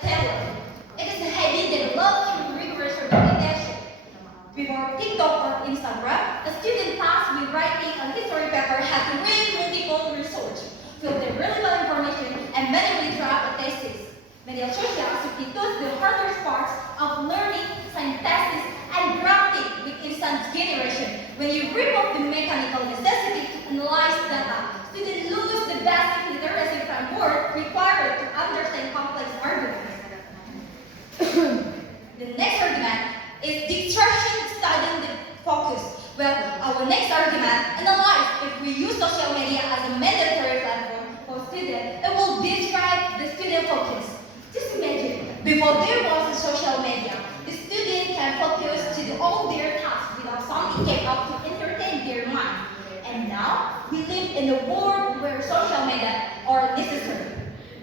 Taylor. It is a habit that loves to rigorous repetition. Before TikTok or Instagram, a student tasked with writing a history paper had to read multiple research, filter relevant information, and manually draft a thesis. Many social substitutes the hardest parts of learning, synthesis, and drafting with instant generation. When you remove the mechanical necessity to analyze data, students lose the basic literacy framework required to understand complex arguments. The next argument is distraction studying the focus. Well, our next argument analyze if we use social media as a mandatory platform for students, it will distract the student focus. Just imagine, before there was a social media, the student can focus to do all their tasks without something came up to entertain their mind. And now, we live in a world where social media are necessary.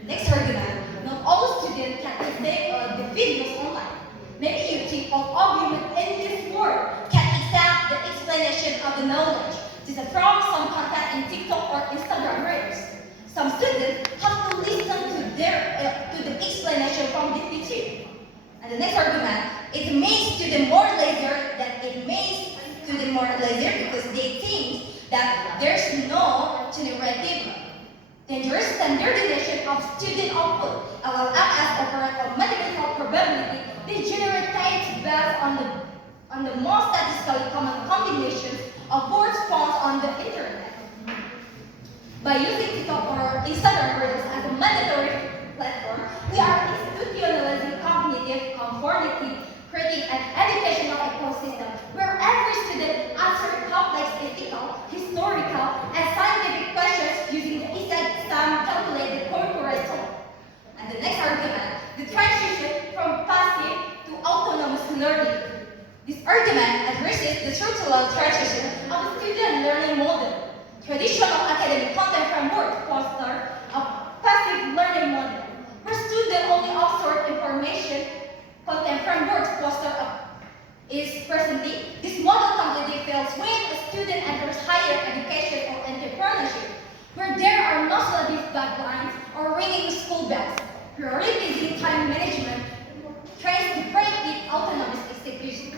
Next argument, not all students can accept the videos online. Maybe you think of argument in this world can accept the explanation of the knowledge. This is from some content in TikTok or Instagram Reels. Some students have to listen to the explanation from the teacher. And the next argument, it makes students more lazier than it makes students more lazier because they think that there's no generative dangerous standardization of student output. LLMs operate on mathematical probability. They generate types based on the most statistically common combinations of words found on the internet. By using TikTok or Instagram Reels as a mandatory platform, we are institutionalizing cognitive conformity, creating an educational ecosystem where every student answers complex ethical, historical, and scientific questions using the exact same calculated corporate tool. And the next argument, the transition from passive to autonomous learning. This argument addresses the structural transition of the student learning model. Traditional academic content framework foster a passive learning model, where students only absorb information. Content frameworks foster is presently. This model completely fails when a student enters higher education or entrepreneurship, where there are no syllabus guidelines or ringing school bells. Prioritizing time management trains the brain with autonomous execution.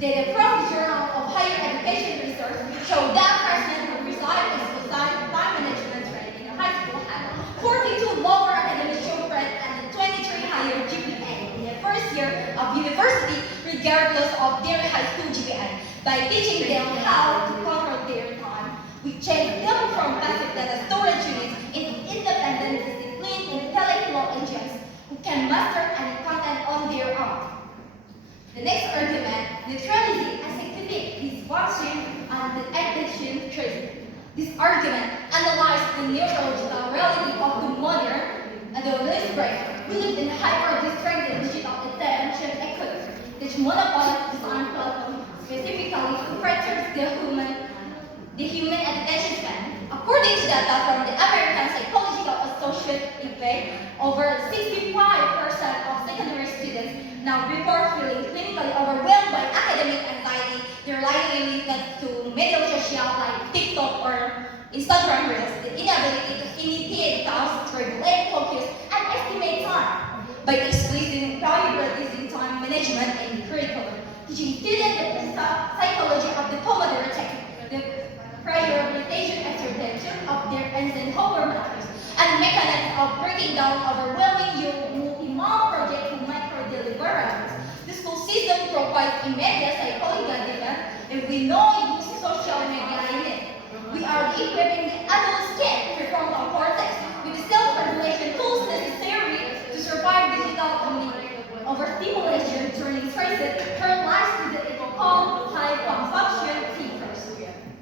Data from the Journal of Higher Education Research show that freshmen who reside in time management training in high school have 42 lower academic show grades and 23 higher GPA in their first year of university, regardless of their high school GPA. By teaching them how to control their time, we change them from passive data storage units into independent, disciplined, intellectual engines who can master any content on their own. The next argument, neutrality as activity is watching and the attention tracing. This argument analyzes the neurological reality of the modern adolescent brain. We live in a hyper-distracted digital attention economy, which monopolizes design platform specifically to fracture the human attention span. According to data from the American Psychological Association, over 65% of secondary students now report feeling clinically overwhelmed by academic anxiety. They're likely linked to media social like TikTok or Instagram Reels, the inability to initiate tasks, regulate focus, and estimate time. By explicitly prioritizing time management in the curriculum, teaching students the psychology of the Pomodoro technique, the prioritization attention of their Eisenhower matrix, and mechanisms of breaking down overwhelming multi-month project to micro-deliverables. The school system provides immediate psychological data if we know use social media in it. We are equipping the adult skin prefrontal cortex with the self-regulation tools necessary to survive digital overstimulation, turning traces, turn lives to the called high consumption seekers.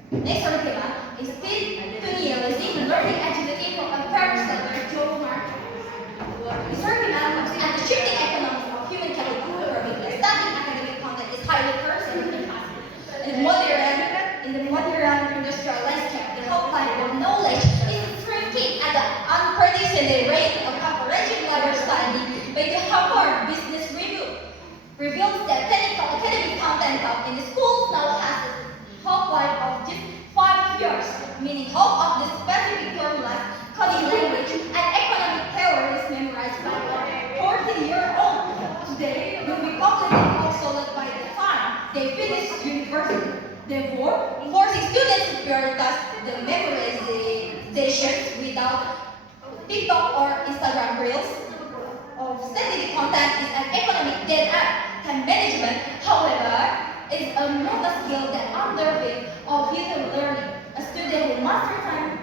Next argument is institutionalizing learning agility from a Paris Joe Martin. This argument looks at the shifting economics of human capital, where studying academic content is highly personal and passive. In the modern industrial landscape, the whole life of knowledge is shrinking at an unprecedented rate. A comprehensive level study by the Harvard Business Review reveals that technical academic content taught in the schools now has a half-life of just 5 years, meaning half of the specific formulas, coding language, and economic theories memorized by university. Therefore, forcing students to prioritize the memorization without TikTok or Instagram reels of sensitive content is an economic dead end. Time management, however, is a mental skill that underpins of future learning. A student who master time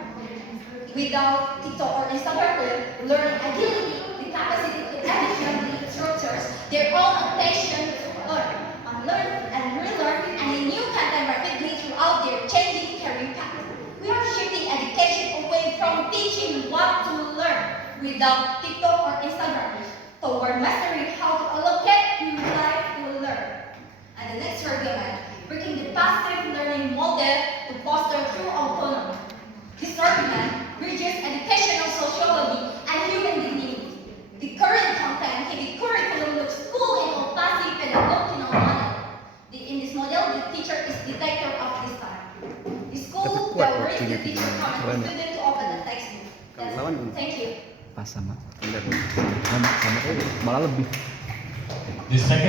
without TikTok or Instagram reel, learning agility, the capacity to efficiently structures their own attention to learn, unlearn, and relearn any new content rapidly throughout their changing career path. We are shifting education away from teaching what to learn without TikTok or Instagram toward mastering how to allocate life to learn. And the next argument, bringing the passive learning model to foster true autonomy. This argument bridges educational sociology and human dignity. The current content-heavy curriculum looks full and of passive pedagogical model. In this model, the teacher is dictator of this time. The school will raise the teacher command the student to open the textbook. Thank you. Pas sama. Sama malah lebih. The second